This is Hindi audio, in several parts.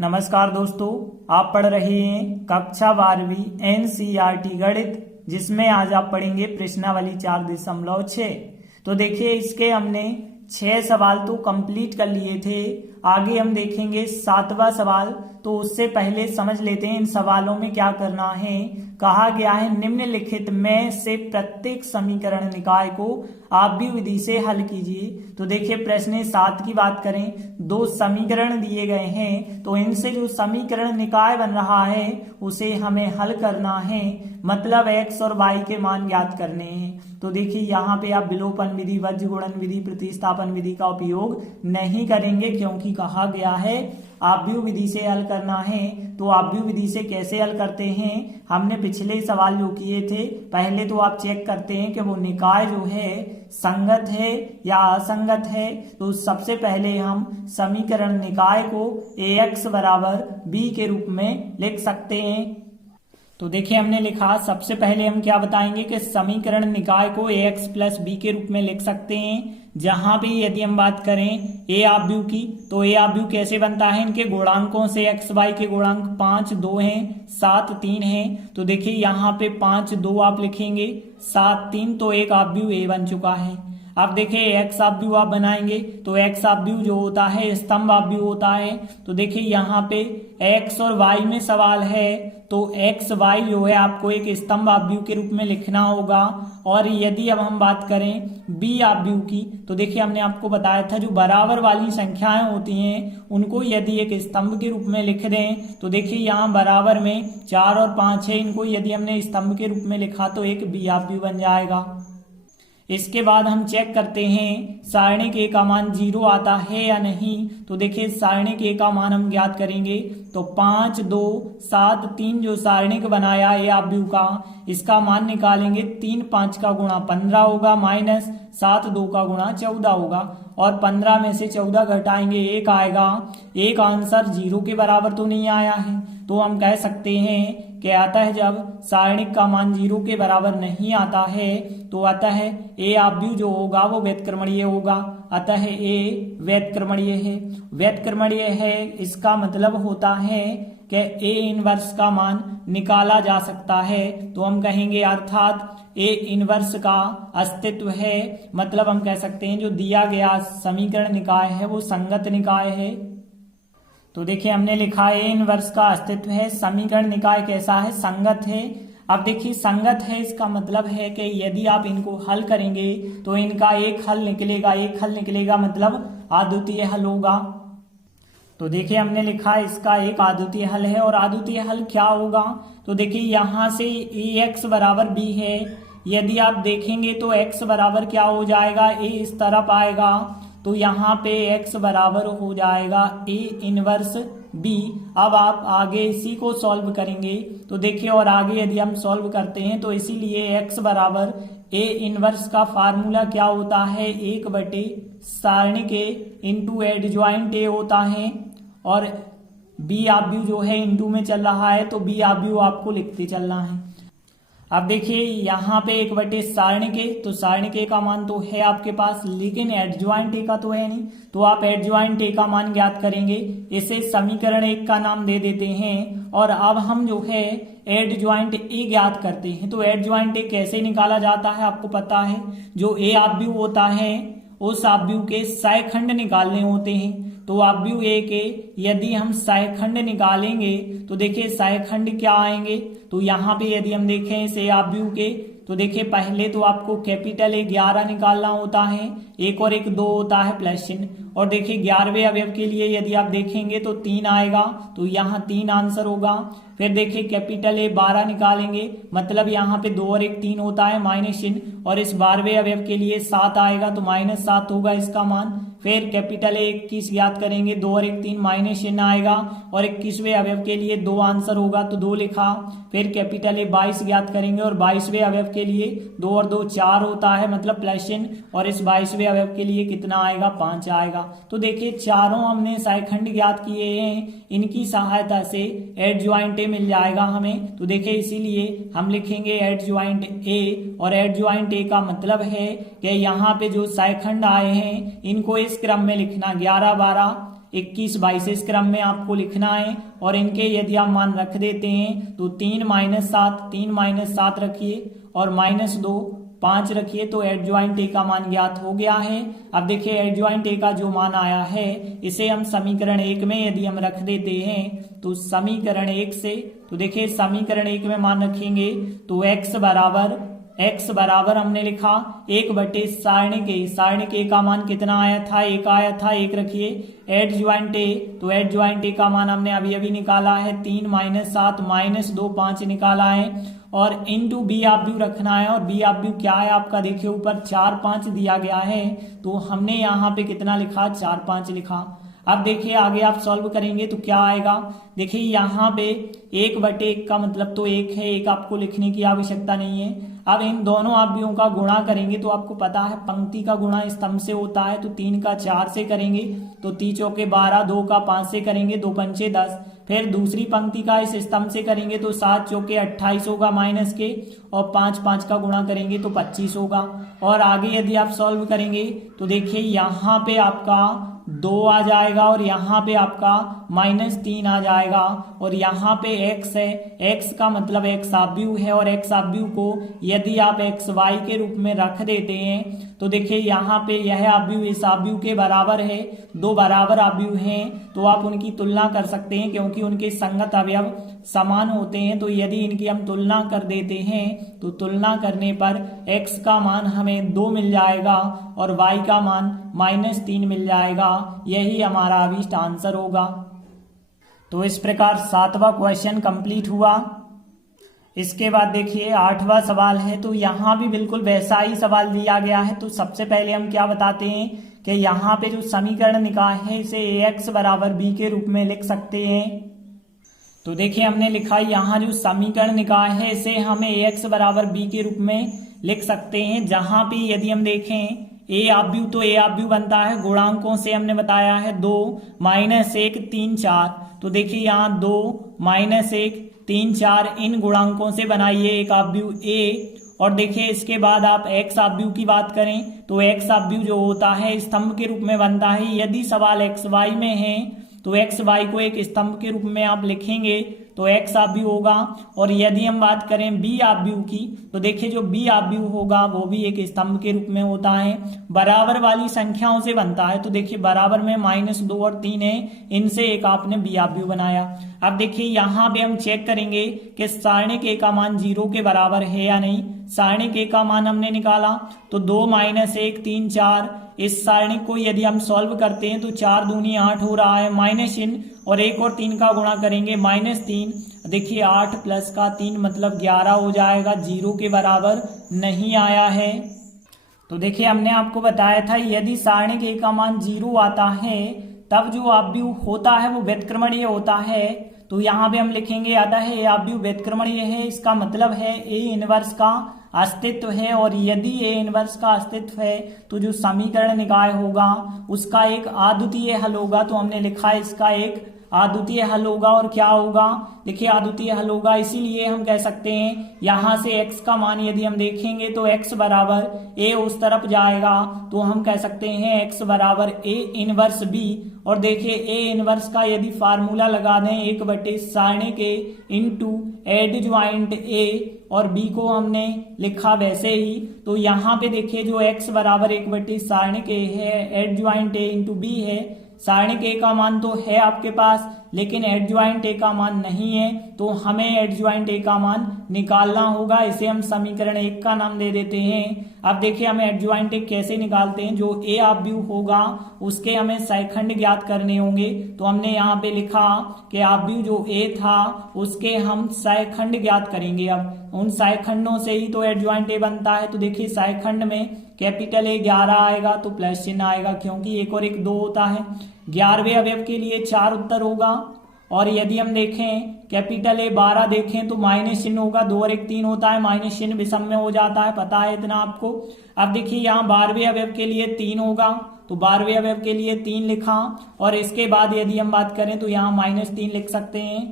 नमस्कार दोस्तों, आप पढ़ रहे हैं कक्षा 12वीं एनसीईआरटी गणित, जिसमें आज आप पढ़ेंगे प्रश्नावली 4.6। तो देखिए, इसके हमने 6 सवाल तो कंप्लीट कर लिए थे। आगे हम देखेंगे 7वां सवाल। तो उससे पहले समझ लेते हैं इन सवालों में क्या करना है। कहा गया है निम्नलिखित में से प्रत्येक समीकरण निकाय को आव्यूह विधि से हल कीजिए। तो देखिए, प्रश्न 7 की बात करें, 2 समीकरण दिए गए हैं, तो इनसे जो समीकरण निकाय बन रहा है उसे हमें हल करना है, मतलब x और y के मान ज्ञात करने हैं। तो देखिए, यहाँ पे आप विलोपन विधि, वज्र गुणन विधि, प्रतिस्थापन विधि का उपयोग नहीं करेंगे, क्योंकि कहा गया है आव्यूह विधि से हल करना है। तो आव्यूह विधि से कैसे हल करते हैं, हमने पिछले सवाल जो किए थे, पहले तो आप चेक करते हैं कि वो निकाय जो है संगत है या असंगत है। तो सबसे पहले हम समीकरण निकाय को ax बराबर b के रूप में लिख सकते हैं। तो देखिए, हमने लिखा, सबसे पहले हम क्या बताएंगे कि समीकरण निकाय को ax प्लस b के रूप में लिख सकते हैं। जहां भी यदि हम बात करें a आव्यूह की, तो a आव्यूह कैसे बनता है, इनके गुणांकों से। x y के गुणांक 5 2 हैं, 7 3 हैं। तो देखिए, यहाँ पे 5 2 आप लिखेंगे, 7 3, तो एक आव्यूह a बन चुका है। अब देखिए, x आव्यूह आप बनाएंगे तो x आव्यूह जो होता है स्तंभ आव्यूह होता है। तो देखिए, यहाँ पे x और y में सवाल है, तो x y जो है आपको एक स्तंभ आव्यूह के रूप में लिखना होगा। और यदि अब हम बात करें b आव्यूह की, तो देखिए, हमने आपको बताया था जो बराबर वाली संख्याएं होती हैं उनको यदि एक स्तंभ के रूप में लिख दें, तो देखिए यहाँ बराबर में 4 और 5 है, इनको यदि हमने स्तंभ के रूप में लिखा तो एक b आव्यूह बन जाएगा। इसके बाद हम चेक करते हैं सारणिक a का मान 0 आता है या नहीं। तो देखिए, सारणिक a का मान हम ज्ञात करेंगे, तो 5 2 7 3 जो सारणिक बनाया a आव्यूह का, इसका मान निकालेंगे। 3 5 का गुणा 15 होगा, माइनस 7 2 का गुणा 14 होगा, और 15 में से 14 घटाएंगे 1 आएगा। एक आंसर 0 के बराबर तो नहीं आया है, तो हम कह सकते हैं कि अतः जब सारणिक का मान 0 के बराबर नहीं आता है, तो अतः a आव्यूह जो होगा वो व्युत्क्रमणीय होगा। अतः a व्युत्क्रमणीय है। व्युत्क्रमणीय है, इसका मतलब होता है कि a इनवर्स का मान निकाला जा सकता है। तो हम कहेंगे अर्थात a इनवर्स का अस्तित्व है, मतलब हम कह सकते हैं जो दिया गया समीकरण निकाय है वो संगत निकाय है। तो देखिए, हमने लिखा है इनवर्स का अस्तित्व है, समीकरण निकाय कैसा है, संगत है। अब देखिए, संगत है इसका मतलब है कि यदि आप इनको हल करेंगे तो इनका एक हल निकलेगा, एक हल निकलेगा मतलब अद्वितीय हल होगा। तो देखिए, हमने लिखा है इसका एक अद्वितीय हल है, और अद्वितीय हल क्या होगा, तो देखिए यहाँ से ax बराबर b है। यदि आप देखेंगे तो x बराबर क्या हो जाएगा, a इस तरफ आएगा, तो यहाँ पे x बराबर हो जाएगा a इनवर्स b। अब आप आगे इसी को सॉल्व करेंगे, तो देखिए, और आगे यदि हम सॉल्व करते हैं तो इसीलिए x बराबर a इनवर्स का फार्मूला क्या होता है, 1 सारणिक a इंटू एडजॉइंट a होता है, और b आव्यूह जो है इंटू में चल रहा है, तो b आव्यूह आपको लिखते चलना है। अब देखिए, यहाँ पे 1 सारणिक a, तो सारणिक a का मान तो है आपके पास, लेकिन एडजॉइंट a का तो है नहीं, तो आप एडजॉइंट a का मान ज्ञात करेंगे। इसे समीकरण 1 का नाम दे देते हैं। और अब हम जो है एडजॉइंट a ज्ञात करते हैं। तो एडजॉइंट a कैसे निकाला जाता है आपको पता है, जो a आव्यूह होता है उस आव्यूह के सहखंड निकालने होते हैं। तो आव्यूह a के यदि हम सहखंड निकालेंगे तो देखिए सहखंड क्या आएंगे, तो यहाँ पे यदि हम देखें इसे आव्यूह के, तो देखिए पहले तो आपको कैपिटल A 11 निकालना होता है, 1 और 1 2 होता है प्लस चिन्ह। और देखिए 11वें अवयव के लिए यदि आप देखेंगे तो 3 आएगा, तो यहाँ 3 आंसर होगा। फिर देखिए कैपिटल A 12 निकालेंगे, मतलब यहाँ पे 2 और 1 3 होता है माइनस चिन्ह, और इस 12वें अवयव के लिए 7 आएगा, तो -7 होगा इसका मान। फिर कैपिटल A 21 ज्ञात करेंगे, 2 और 1 3 माइनस चिन्ह आएगा, और 21वें अवयव के लिए 2 आंसर होगा, तो 2 लिखा। फिर कैपिटल A 22 ज्ञात करेंगे, और 22वें अवयव के लिए 2 और 2 4 होता है, मतलब प्लस चिन्ह, और इस 22वें अवयव के लिए कितना आएगा, 5 आएगा। तो देखिए चारों हमने सहखंड ज्ञात किए हैं, इनकी सहायता से एडजॉइंट A मिल जाएगा हमें। तो देखिए इसीलिए हम लिखेंगे एडजॉइंट A, और एडजॉइंट A का मतलब है कि यहाँ पे जो सहखंड आए हैं इनको इस क्रम में लिखना, 11 12 21, 22 इस क्रम में आपको लिखना है। और इनके यदि आप मान रख देते हैं तो 3 - 7 रखिए और -2 5 रखिए, तो एडजॉइंट ए का मान ज्ञात हो गया है। अब देखिए एडजॉइंट ए का जो मान आया है इसे हम समीकरण 1 में यदि हम रख देते हैं तो समीकरण 1 से, तो देखिए समीकरण 1 में मान रखेंगे तो x बराबर हमने लिखा 1 सारण के का मान कितना आया था, 1 आया था, 1 रखिए। एडजॉइंट ए, तो एडजॉइंट ए का मान हमने अभी निकाला है 3 - 7 -2 5 निकाला है। और इनटू बी आप व्यू रखना है, और बी आप व्यू क्या है आपका, देखिए ऊपर 4 5 दिया गया है, तो हमने यहाँ पे कितना लिखा, 4 5 लिखा। अब देखिए आगे आप सॉल्व करेंगे तो क्या आएगा, देखिए यहाँ पे 1/1 का मतलब तो 1 है, 1 आपको लिखने की आवश्यकता नहीं है। अब इन दोनों अवयवों का गुणा करेंगे तो आपको पता है पंक्ति का गुणा स्तंभ से होता है, तो 3 का 4 से करेंगे तो 3 चौके 12, 2 का 5 से करेंगे, 2 पंचे 10। फिर दूसरी पंक्ति का इस स्तंभ से करेंगे तो 7 चौके 28 होगा माइनस के, और 5 का गुणा करेंगे तो 25 होगा। और आगे यदि आप सॉल्व करेंगे तो देखिए यहाँ पे आपका 2 आ जाएगा और यहाँ पे आपका -3 आ जाएगा, और यहाँ पे x है, x का मतलब x आव्यूह है, और x आव्यूह को यदि आप xy के रूप में रख देते हैं तो देखिए यहाँ पे यह आव्यूह इस आव्यूह के बराबर है, 2 बराबर आव्यूह हैं तो आप उनकी तुलना कर सकते हैं क्योंकि उनके संगत अवयव समान होते हैं। तो यदि इनकी हम तुलना कर देते हैं तो तुलना करने पर x का मान हमें 2 मिल जाएगा और y का मान -3 मिल जाएगा। यही हमारा अभी आंसर होगा। तो इस प्रकार 7वां क्वेश्चन कंप्लीट हुआ। इसके बाद देखिए 8वां सवाल है, तो यहाँ भी बिल्कुल वैसा ही सवाल दिया गया है। तो सबसे पहले हम क्या बताते हैं कि यहाँ पे जो समीकरण निकाय है इसे ax बराबर b के रूप में लिख सकते हैं। तो देखिए हमने लिखा यहाँ जो समीकरण निकाय है इसे हम ax बराबर b के रूप में लिख सकते हैं, जहां पे यदि हम देखें ए आव्यूह, तो ए आव्यूह बनता है गुणांकों से, हमने बताया है 2 -1 3 4। तो देखिए यहाँ 2 -1 3 4 इन गुणांकों से बनाइए एक आव्यूह ए। और देखिए इसके बाद आप x आव्यूह की बात करें तो x आव्यूह जो होता है स्तंभ के रूप में बनता है। यदि सवाल xy में है तो xy को एक स्तंभ के रूप में आप लिखेंगे तो x आव्यूह होगा। और यदि हम बात करें b आव्यूह की तो देखिए जो b आव्यूह होगा वो भी एक स्तंभ के रूप में होता है, बराबर वाली संख्याओं से बनता है। तो देखिए बराबर में -2 और 3 है, इनसे एक आपने b आव्यूह बनाया। अब देखिए यहाँ पे हम चेक करेंगे कि सारणी के का मान 0 के बराबर है या नहीं। सारणी के का मान हमने निकाला तो 2 -1 3 4। इस सारणी को यदि हम सॉल्व करते हैं तो 4 दूनी 8 हो रहा है, माइनस चिन्ह और 1 और 3 का गुणा करेंगे -3। देखिए 8 प्लस का 3 मतलब 11 हो जाएगा, 0 के बराबर नहीं आया है। तो देखिए हमने आपको बताया था यदि सारणी के का मान 0 आता है तब जो आव्यूह होता है वो व्युत्क्रमणीय होता है। तो यहाँ पे हम लिखेंगे आता है आव्यूह व्युत्क्रमणीय है, इसका मतलब है ए इनवर्स का अस्तित्व है। और यदि ए इनवर्स का अस्तित्व है तो जो समीकरण निकाय होगा उसका एक अद्वितीय हल होगा। तो हमने लिखा है इसका एक अद्वितीय हल होगा। और क्या होगा, देखिए अद्वितीय हल होगा इसीलिए हम कह सकते हैं यहाँ से x का मान यदि हम देखेंगे तो x बराबर a उस तरफ जाएगा, तो हम कह सकते हैं x बराबर a इनवर्स b। और देखिए a इनवर्स का यदि फार्मूला लगा दें 1/, सारणी के इंटू एडजॉइंट a, और b को हमने लिखा वैसे ही। तो यहाँ पे देखिए जो x बराबर 1/, सारणी के है, एडजॉइंट a इंटू b है। सारणी के का मान तो है आपके पास लेकिन एडजॉइंट ए का मान नहीं है, तो हमें एडजॉइंट ए का मान निकालना होगा। इसे हम समीकरण 1 का नाम दे देते हैं। अब देखिए हमें एडजॉइंट ए कैसे निकालते हैं, जो ए आव्यूह होगा उसके हमें सहखंड ज्ञात करने होंगे। तो हमने यहाँ पे लिखा कि आव्यूह जो ए था उसके हम सहखंड ज्ञात करेंगे। अब उन सहखंडों से ही तो एडजॉइंट ए बनता है। तो देखिए सहखंड में कैपिटल ए 11 आएगा तो प्लस चिन्ह आएगा क्योंकि 1 और 1 2 होता है। 11वें अवयव के लिए 4 उत्तर होगा। और यदि हम देखें कैपिटल ए 12 देखें तो माइनस चिन्ह होगा, 2 और 1 3 होता है, माइनस चिन्ह विषम में हो जाता है, पता है इतना आपको। अब देखिए यहाँ 12वें अवयव के लिए 3 होगा तो 12वें अवयव के लिए 3 लिखा। और इसके बाद यदि हम बात करें तो यहाँ -3 लिख सकते हैं।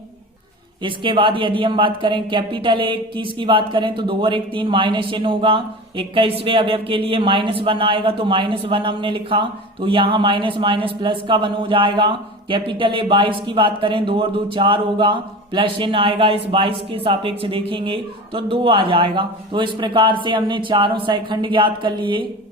इसके बाद यदि हम बात करें कैपिटल ए 21 की बात करें तो 2 और 1 3 माइनस चिन्ह होगा। 21वें अवयव के लिए -1 आएगा तो -1 हमने लिखा, तो यहाँ माइनस माइनस प्लस का 1 हो जाएगा। कैपिटल ए 22 की बात करें 2 और 2 4 होगा, प्लस चिन्ह आएगा इस 22 के सापेक्ष देखेंगे तो 2 आ जाएगा। तो इस प्रकार से हमने चारों सहखंड ज्ञात कर लिए।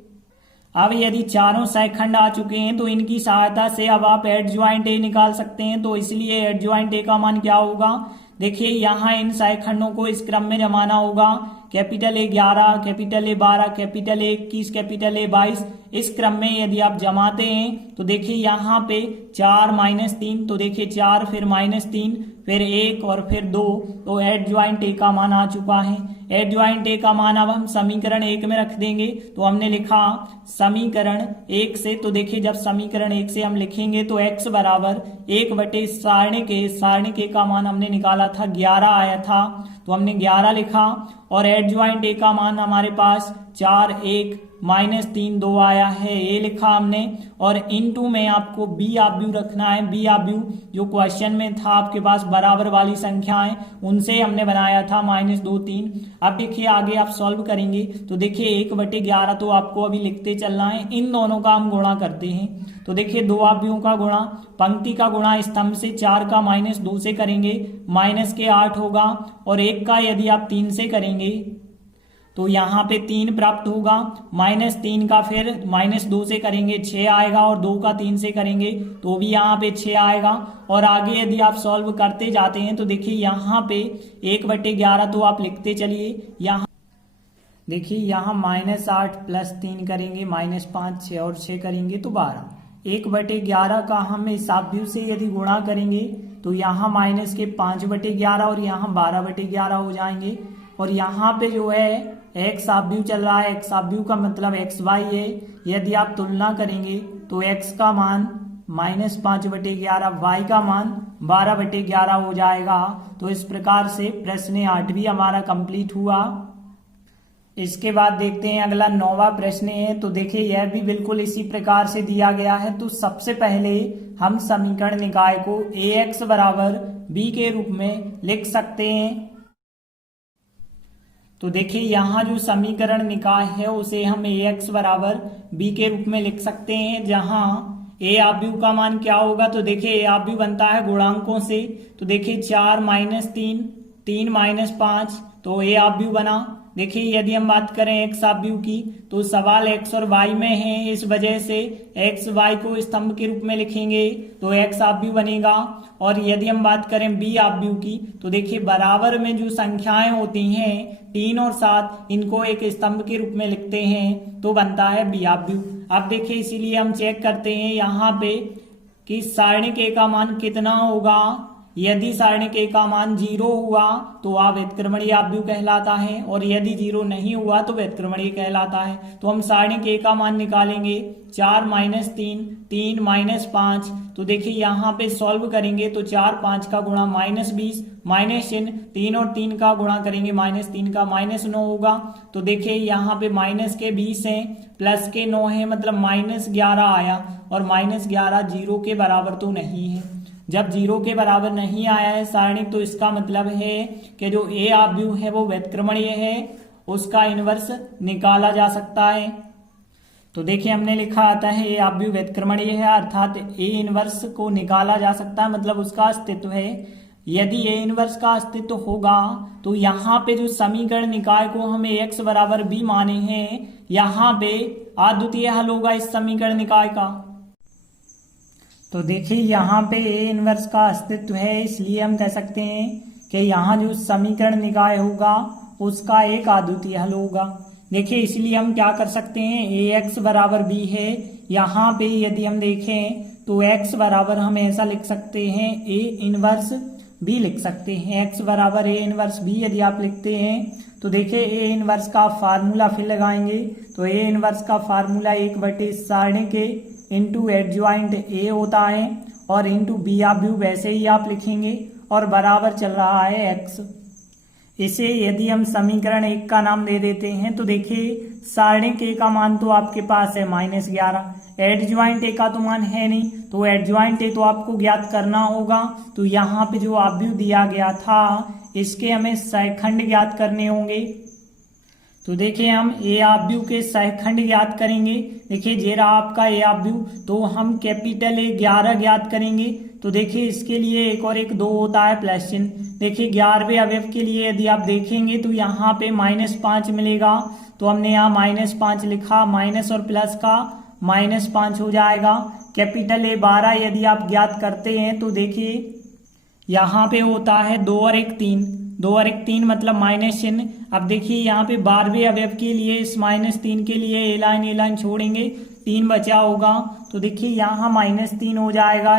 अब यदि चारों सहखंड आ चुके हैं तो इनकी सहायता से अब आप एडज्वाइंट ए निकाल सकते हैं। तो इसलिए एडज्वाइंट ए का मान क्या होगा, देखिए यहाँ इन सहखंडों को इस क्रम में जमाना होगा। Capital A 11, capital A 12, capital A 21, capital A 22, इस क्रम में यदि आप जमाते हैं तो देखिए यहाँ पे 4 - 3, तो देखिए 4 फिर -3 फिर 1 और फिर 2, तो एडज्वाइंट ए का मान आ चुका है। एडज्वाइंट ए का मान अब हम समीकरण 1 में रख देंगे। तो हमने लिखा समीकरण 1 से, तो देखिए जब समीकरण 1 से हम लिखेंगे तो x बराबर 1/सारणी के का मान हमने निकाला था 11 आया था, तो हमने 11 लिखा और एडज्वाइंट ए का मान हमारे पास 4 1 -3 2 आया है, ये लिखा हमने। और इनटू में आपको बी आव्यूह रखना है। बी आव्यूह जो क्वेश्चन में था आपके पास बराबर वाली संख्याएं, उनसे हमने बनाया था -2 3। अब देखिए आगे आप सॉल्व करेंगे तो देखिए 1/11 तो आपको अभी लिखते चलना है, इन दोनों का हम गुणा करते हैं। तो देखिए 2 आव्यूहों का गुणा, पंक्ति का गुणा स्तंभ से 4 का -2 से करेंगे माइनस के 8 होगा, और 1 का यदि आप 3 से करेंगे तो यहाँ पे 3 प्राप्त होगा। -3 का फिर -2 से करेंगे 6 आएगा, और 2 का 3 से करेंगे तो भी यहाँ पे 6 आएगा। और आगे यदि आप सॉल्व करते जाते हैं तो देखिए यहाँ पे 1/11 तो आप लिखते चलिए। यहाँ देखिए यहाँ -8 + 3 करेंगे -5 6 और 6 करेंगे तो 12। 1/11 का हम इस आव्यूह से यदि गुणा करेंगे तो यहाँ -5/11 और यहाँ 12/11 हो जाएंगे। और यहाँ पे जो है x आव्यूह चल रहा है, x आव्यूह का मतलब xy है। यदि आप तुलना करेंगे तो x का मान -5/11, y का मान 12/11 हो जाएगा। तो इस प्रकार से प्रश्न 8 हमारा कंप्लीट हुआ। इसके बाद देखते हैं अगला 9वां प्रश्न है। तो देखिए यह भी बिल्कुल इसी प्रकार से दिया गया है। तो सबसे पहले हम समीकरण निकाय को ax बराबर b के रूप में लिख सकते हैं। तो देखिए यहाँ जो समीकरण निकाय है उसे हम ax बराबर b के रूप में लिख सकते हैं, जहाँ a आव्यूह का मान क्या होगा, तो देखिए a आव्यूह बनता है गुणांकों से। तो देखिए 4 - 3 3 - 5, तो a आव्यूह बना। देखिए यदि हम बात करें x आव्यूह की तो सवाल x और y में है, इस वजह से x y को स्तंभ के रूप में लिखेंगे तो x आव्यूह बनेगा। और यदि हम बात करें b आव्यूह की तो देखिए बराबर में जो संख्याएं होती हैं 3 और 7, इनको एक स्तंभ के रूप में लिखते हैं तो बनता है b आव्यूह। अब देखिए इसीलिए हम चेक करते हैं यहाँ पे कि सारणी के का मान कितना होगा। यदि सारणी के का मान 0 हुआ तो वह व्युत्क्रमणीय आव्यूह कहलाता है, और यदि 0 नहीं हुआ तो व्युत्क्रमणीय कहलाता है। तो हम सारणी के का मान निकालेंगे 4 - 3 3 - 5। तो देखिए यहाँ पे सॉल्व करेंगे तो 4 5 का गुणा -20 माइनस चिन्ह, 3 और 3 का गुणा करेंगे -3 का -9 होगा। तो देखिए यहाँ पे माइनस के 20 है, प्लस के 9 है, मतलब -11 आया। और -11 0 के बराबर तो नहीं है। जब 0 के बराबर नहीं आया है सारणी, तो इसका मतलब है कि जो a आव्यूह है वो व्युत्क्रमणीय है, उसका इनवर्स निकाला जा सकता है। तो देखिए हमने लिखा आता है a आव्यूह व्युत्क्रमणीय है, अर्थात a इनवर्स को निकाला जा सकता है, मतलब उसका अस्तित्व है। यदि a इनवर्स का अस्तित्व होगा तो यहाँ पे जो समीकरण निकाय को हम ax बराबर b माने हैं, यहाँ पे अद्वितीय हल होगा इस समीकरण निकाय का। तो देखिए यहाँ पे a इनवर्स का अस्तित्व है, इसलिए हम कह सकते हैं कि यहाँ जो समीकरण निकाय होगा उसका एक अद्वितीय हल होगा। देखिए इसलिए हम क्या कर सकते हैं, ax बराबर b है। यहाँ पे यदि हम देखें तो x बराबर हम ऐसा लिख सकते हैं a इनवर्स b लिख सकते हैं। x बराबर a इनवर्स b यदि आप लिखते हैं तो देखिए a इनवर्स का फार्मूला फिर लगाएंगे तो a इनवर्स का फार्मूला 1/सारणी के इंटू एडज्वाइंट a होता है, और इंटू b आव्यूह वैसे ही आप लिखेंगे, और बराबर चल रहा है x। इसे यदि हम समीकरण 1 का नाम दे देते हैं तो देखिए सारणी के का मान तो आपके पास है -11, एडज्वाइंट a का तो मान है नहीं, तो एडज्वाइंट a तो आपको ज्ञात करना होगा। तो यहाँ पे जो आव्यूह दिया गया था इसके हमें सहखंड ज्ञात करने होंगे। तो देखिए हम a आव्यूह के सहखंड ज्ञात करेंगे। देखिए जे रहा आपका a आव्यूह, तो हम कैपिटल A 11 ज्ञात करेंगे, तो देखिए इसके लिए एक और एक 2 होता है प्लस चिन्ह। देखिए 11वें अवयव के लिए यदि आप देखेंगे तो यहाँ पे -5 मिलेगा, तो हमने यहाँ -5 लिखा, माइनस और प्लस का -5 हो जाएगा। कैपिटल A 12 यदि आप ज्ञात करते हैं तो देखिए यहाँ पे होता है 2 और 1 3, 2 और 1 3 मतलब माइनस चिन्ह। अब देखिए यहाँ पे 12वें अवयव के लिए इस -3 के लिए ए लाइन छोड़ेंगे, 3 बचा होगा, तो देखिए यहाँ -3 हो जाएगा।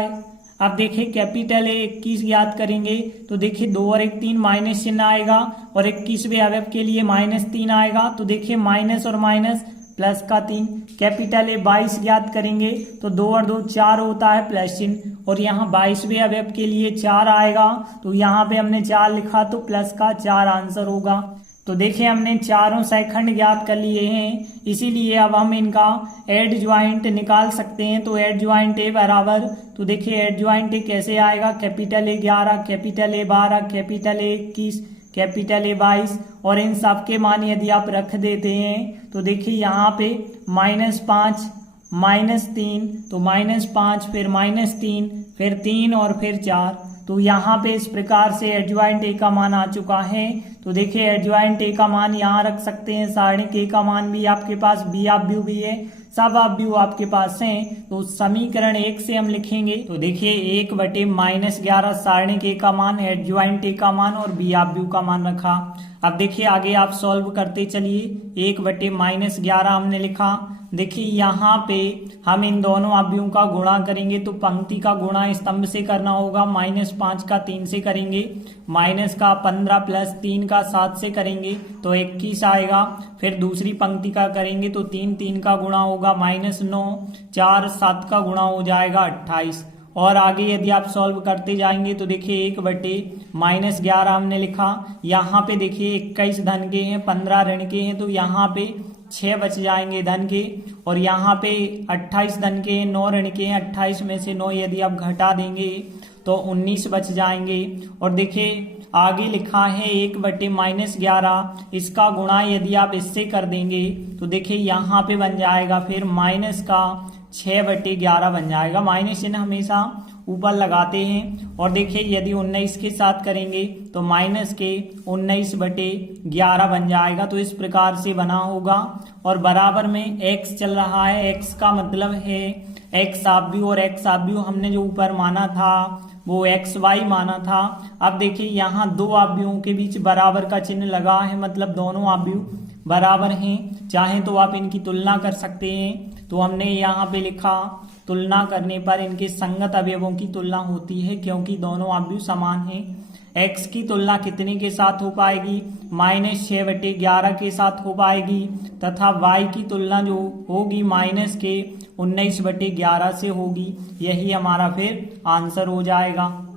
अब देखिए कैपिटल A 21 याद करेंगे तो देखिए 2 और 1 3 माइनस चिन्ह आएगा, और 21वें अवयव के लिए -3 आएगा, तो देखिए माइनस और माइनस प्लस का 3। कैपिटल A 22 याद करेंगे तो 2 और 2 4 होता है प्लस चिन्ह, और यहाँ 22वें अवयव के लिए 4 आएगा, तो यहाँ पे हमने 4 लिखा तो प्लस का 4 आंसर होगा। तो देखिए हमने चारों सेकंड ज्ञात कर लिए हैं, इसीलिए अब हम इनका एड ज्वाइंट निकाल सकते हैं। तो एड ज्वाइंट A बराबर, तो देखिए एड ज्वाइंट A कैसे आएगा, capital A 11, capital A 12, capital A 21, capital A 22, और इन सब के मान यदि आप रख देते हैं तो देखिए यहाँ पे -5 -3, तो -5 फिर -3 फिर 3 और फिर 4, तो यहाँ पे इस प्रकार से एडज्वाइंट A का मान आ चुका है। तो देखिए एडज्वाइंट A का मान यहाँ रख सकते हैं, सारणिक A का मान भी आपके पास, बी ऑब्यू भी है, सब ऑब्यू आपके पास हैं, तो समीकरण 1 से हम लिखेंगे। तो देखिए 1/-11 सारणिक A का मान, एडज्वाइंट A का मान और बी ऑब्यू का मान रखा। अब देखिए आगे आप सॉल्व करते चलिए। 1/-11 हमने लिखा, देखिए यहाँ पे हम इन दोनों ऑब्यूओं का गुणा करेंगे, तो पंक्ति का गुणा स्तंभ से करना होगा, -5 का 3 से करेंगे, माइनस का 15 प्लस 3 का 7 से करेंगे तो 21 आएगा। फिर दूसरी पंक्ति का करेंगे तो 3 का गुणा होगा -9, 4 7 का गुणा हो जाएगा 28। और आगे यदि आप सॉल्व करते जाएंगे तो देखिए 1/-11 हमने लिखा, यहाँ पे देखिए 21 धन के हैं, 15 ऋण के हैं, तो यहाँ पे 6 बच जाएंगे धन के, और यहाँ पे 28 धन के हैं, 9 ऋण के हैं, 28 में से 9 यदि आप घटा देंगे तो 19 बच जाएंगे। और देखिए आगे लिखा है 1/-11, इसका गुणा यदि आप इससे कर देंगे तो देखिए यहाँ पे बन जाएगा फिर माइनस का 6/11 बन जाएगा, माइनस चिन्ह हमेशा ऊपर लगाते हैं। और देखिए यदि 19 के साथ करेंगे तो माइनस के 19/11 बन जाएगा, तो इस प्रकार से बना होगा। और बराबर में x चल रहा है, x का मतलब है x ऑब्यू, और x ऑब्यू हमने जो ऊपर माना था वो xy माना था। अब देखिए यहाँ दो ऑब्यूओं के बीच बराबर का चिन्ह लगा है, मतलब दोनों ऑब्यू बराबर हैं, चाहे तो आप इनकी तुलना कर सकते हैं। तो हमने यहाँ पे लिखा तुलना करने पर इनके संगत अवयवों की तुलना होती है, क्योंकि दोनों ऑब्यू समान हैं। x की तुलना कितने के साथ हो पाएगी, -6/11 के साथ हो पाएगी, तथा y की तुलना जो होगी -19/11 से होगी। यही हमारा फिर आंसर हो जाएगा।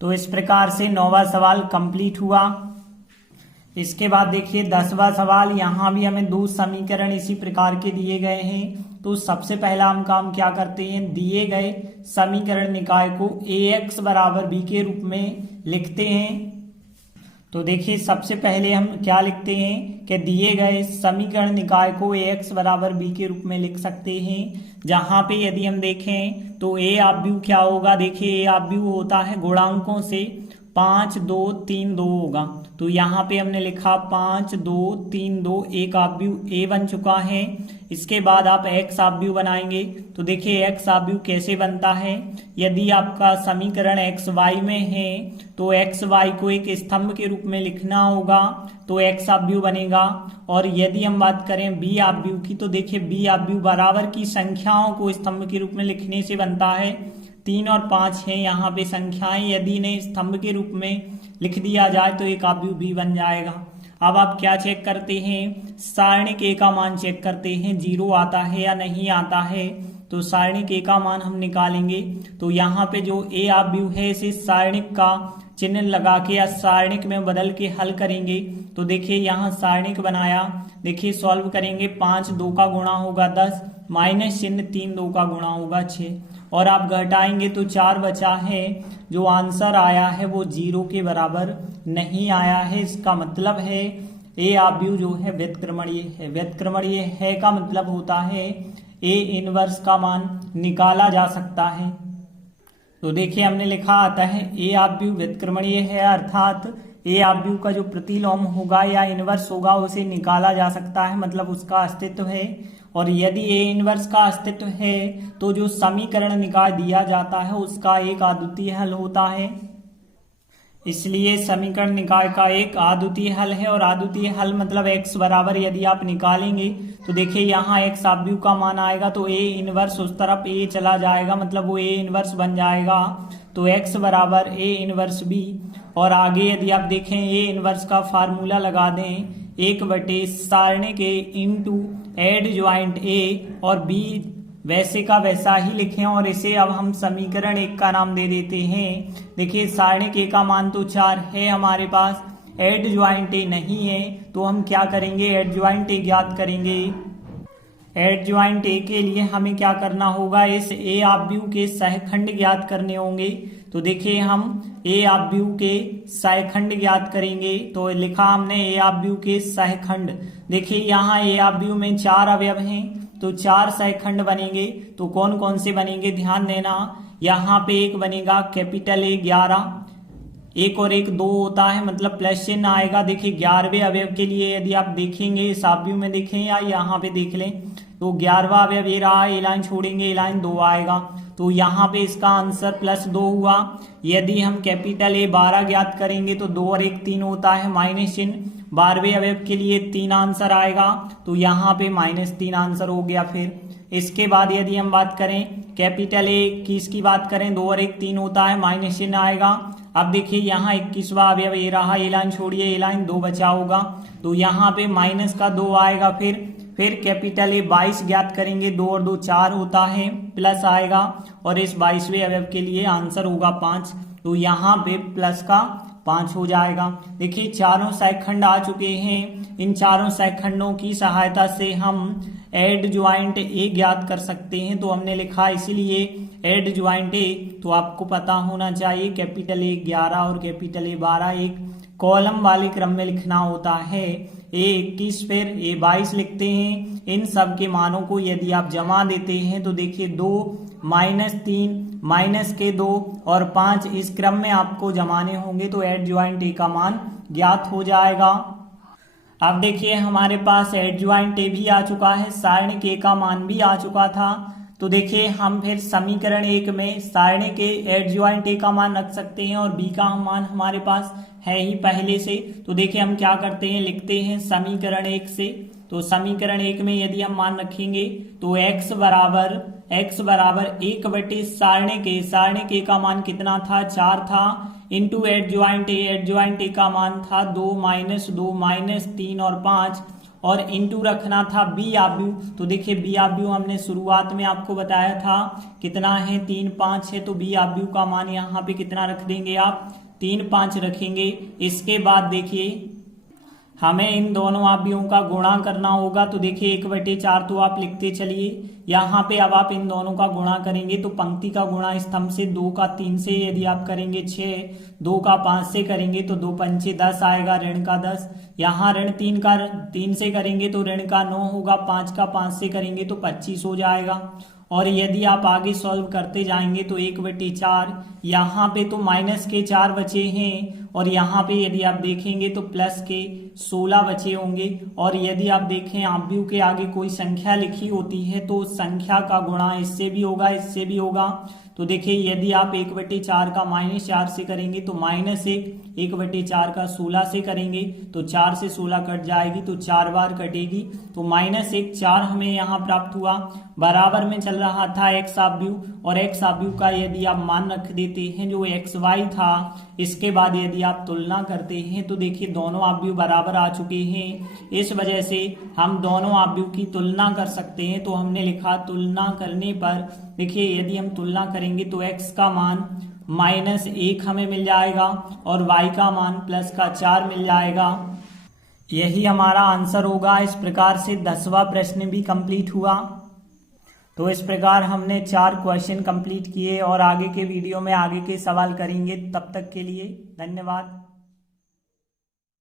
तो इस प्रकार से 9वां सवाल कंप्लीट हुआ। इसके बाद देखिए 10वां सवाल, यहाँ भी हमें दो समीकरण इसी प्रकार के दिए गए हैं। तो सबसे पहला हम काम क्या करते हैं, दिए गए समीकरण निकाय को ax बराबर b के रूप में लिखते हैं। तो देखिए सबसे पहले हम क्या लिखते हैं कि दिए गए समीकरण निकाय को ax बराबर b के रूप में लिख सकते हैं। जहां पे यदि हम देखें तो a ऑब्यू क्या होगा, देखिए a ऑब्यू होता है गुणांकों से 5 2 3 2 होगा। तो यहाँ पे हमने लिखा 5 2 3 2, एक ऑब्यू a बन चुका है। इसके बाद आप x ऑब्यू बनाएंगे, तो देखिए x ऑब्यू कैसे बनता है, यदि आपका समीकरण xy में है तो xy को एक स्तंभ के रूप में लिखना होगा, तो x ऑब्यू बनेगा। और यदि हम बात करें b ऑब्यू की, तो देखिए b ऑब्यू बराबर की संख्याओं को स्तंभ के रूप में लिखने से बनता है। 3 और 5 है यहाँ पे संख्याएं, यदि इन्हें स्तंभ के रूप में लिख दिया जाए तो एक ऑब्यू भी बन जाएगा। अब आप क्या चेक करते हैं, सारणिक A का मान चेक करते हैं, 0 आता है या नहीं आता है। तो सारणिक A का मान हम निकालेंगे, तो यहाँ पे जो A ऑब्यू है इसे सारणिक का चिन्ह लगा के या सारणिक में बदल के हल करेंगे। तो देखिए यहाँ सारणिक बनाया, देखिए सॉल्व करेंगे, 5 2 का गुणा होगा 10, माइनस चिन्ह 3 2 का गुणा होगा 6, और आप घटाएंगे तो 4 बचा है। जो आंसर आया है वो 0 के बराबर नहीं आया है। इसका मतलब है ए ऑब्यू जो है व्युत्क्रमणीय है। व्युत्क्रमणीय है का मतलब होता है ए इनवर्स का मान निकाला जा सकता है। तो देखिए हमने लिखा आता है ए आव्यूह व्युत्क्रमणीय है, अर्थात ए आव्यूह का जो प्रतिलोम होगा या इनवर्स होगा उसे निकाला जा सकता है, मतलब उसका अस्तित्व है। और यदि ए इनवर्स का अस्तित्व है तो जो समीकरण निकाल दिया जाता है उसका एक अद्वितीय हल होता है। इसलिए समीकरण निकाय का एक अद्वितीय हल है, और अद्वितीय हल मतलब x बराबर यदि आप निकालेंगे तो देखिए यहाँ x आव्यूह का मान आएगा तो a इनवर्स उस तरफ a चला जाएगा, मतलब वो a इनवर्स बन जाएगा। तो x बराबर a इनवर्स b, और आगे यदि आप देखें a इनवर्स का फार्मूला लगा दें 1/, सारणी के इंटू एड ज्वाइंट a, और b वैसे का वैसा ही लिखें, और इसे अब हम समीकरण 1 का नाम दे देते हैं। देखिए सारणी के का मान तो 4 है हमारे पास, एड ज्वाइंट ए नहीं है, तो हम क्या करेंगे, एड ज्वाइंट ए ज्ञात करेंगे। एड ज्वाइंट ए के लिए हमें क्या करना होगा, इस ए आव्यूह के सहखंड ज्ञात करने होंगे। तो देखिए हम ए आव्यूह के सहखंड ज्ञात करेंगे, तो लिखा हमने ए आव्यूह के सहखंड। देखिए यहाँ ए आव्यूह में 4 अवयव हैं तो 4 सहखंड बनेंगे। तो कौन कौन से बनेंगे ध्यान देना, यहाँ पे एक बनेगा कैपिटल ए 11, एक और एक 2 होता है, मतलब प्लस चिन्ह आएगा। देखिए 11वें अवयव के लिए यदि आप देखेंगे इस आव्यूह में देखें या यहाँ पे देख लें तो 11वां अवयव ये रहा, ए लाइन छोड़ेंगे ए लाइन 2 आएगा, तो यहाँ पे इसका आंसर +2 हुआ। यदि हम कैपिटल ए 12 ज्ञात करेंगे तो 2 और 1 3 होता है, माइनस चिन्ह। 12वें अवयव के लिए 3 आंसर आएगा, तो यहाँ पे -3 आंसर हो गया। फिर इसके बाद यदि हम बात करें कैपिटल ए 21 की बात करें, 2 और 1 3 होता है, माइनस चिन्ह आएगा। अब देखिए यहाँ 21वां अवयव ये रहा, ए लाइन छोड़िए ए लाइन 2 बचा होगा, तो यहाँ पे -2 आएगा। फिर कैपिटल ए 22 ज्ञात करेंगे, 2 और 2 4 होता है, प्लस आएगा, और इस 22वें अवयव के लिए आंसर होगा 5, तो यहाँ पे प्लस का 5 हो जाएगा। देखिए चारों सहखंड आ चुके हैं, इन चारों सहखंडों की सहायता से हम एड ज्वाइंट ए ज्ञात कर सकते हैं। तो हमने लिखा इसलिए एड ज्वाइंट ए, तो आपको पता होना चाहिए कैपिटल ए 11 और कैपिटल ए 12 एक कॉलम वाले क्रम में लिखना होता है। ए 21 फिर ए 22 लिखते हैं। इन सब के मानों को यदि आप जमा देते हैं तो देखिए 2 -3 -2 और 5 इस क्रम में आपको जमाने होंगे, तो एड ज्वाइंट ए का मान ज्ञात हो जाएगा। अब देखिए हमारे पास एड ज्वाइंट ए भी आ चुका है, सारणी के का मान भी आ चुका था। तो देखिए हम फिर समीकरण 1 में सारणी के एड ज्वाइंट ए का मान रख सकते हैं, और बी का मान हमारे पास है ही पहले से। तो देखिए हम क्या करते हैं, लिखते हैं समीकरण 1 से। तो समीकरण 1 में यदि हम मान रखेंगे तो x बराबर 1/, सारणी के का मान कितना था, 4 था, इंटू एड ज्वाइंट ए का मान था 2 -2 -3 और 5, और इंटू रखना था बी आव्यूह। तो देखिए बी आव्यूह हमने शुरुआत में आपको बताया था कितना है, 3 5 है, तो बी आव्यूह का मान यहाँ पे कितना रख देंगे आप, 3 5 रखेंगे। इसके बाद देखिए हमें इन दोनों आव्यूहों का गुणा करना होगा। तो देखिए 1/4 तो आप लिखते चलिए, यहाँ पे अब आप इन दोनों का गुणा करेंगे तो पंक्ति का गुणा स्तंभ से 2 का 3 से यदि आप करेंगे 6, 2 का 5 से करेंगे तो 2 पंचे 10 आएगा, ऋण का 10। यहाँ ऋण 3 का 3 से करेंगे तो ऋण का 9 होगा, 5 का 5 से करेंगे तो 25 हो जाएगा। और यदि आप आगे सॉल्व करते जाएंगे तो 1/4, यहाँ पे तो माइनस के 4 बचे हैं, और यहाँ पे यदि आप देखेंगे तो प्लस के 16 बचे होंगे। और यदि आप देखें आव्यूह के आगे कोई संख्या लिखी होती है तो संख्या का गुणा इससे भी होगा, इससे भी होगा। तो देखिए यदि आप 1/4 का -4 से करेंगे तो -1, 1/4 का 16 से करेंगे तो 4 से 16 कट जाएगी, तो 4 बार कटेगी, तो -1 4 हमें यहाँ प्राप्त हुआ। बराबर में चल रहा था x आव्यूह, और x आव्यूह का यदि आप मान रख देते हैं जो xy था, इसके बाद यदि आप तुलना करते हैं तो देखिए दोनों आव्यूह बराबर आ चुके हैं। इस वजह से हम दोनों आव्यूह की तुलना कर सकते हैं। तो हमने लिखा तुलना करने पर देखिए यदि हम तुलना करेंगे तो x का मान -1 हमें मिल जाएगा और y का मान +4 मिल जाएगा। यही हमारा आंसर होगा। इस प्रकार से 10वां प्रश्न भी कंप्लीट हुआ। तो इस प्रकार हमने 4 क्वेश्चन कंप्लीट किए, और आगे के वीडियो में आगे के सवाल करेंगे। तब तक के लिए धन्यवाद।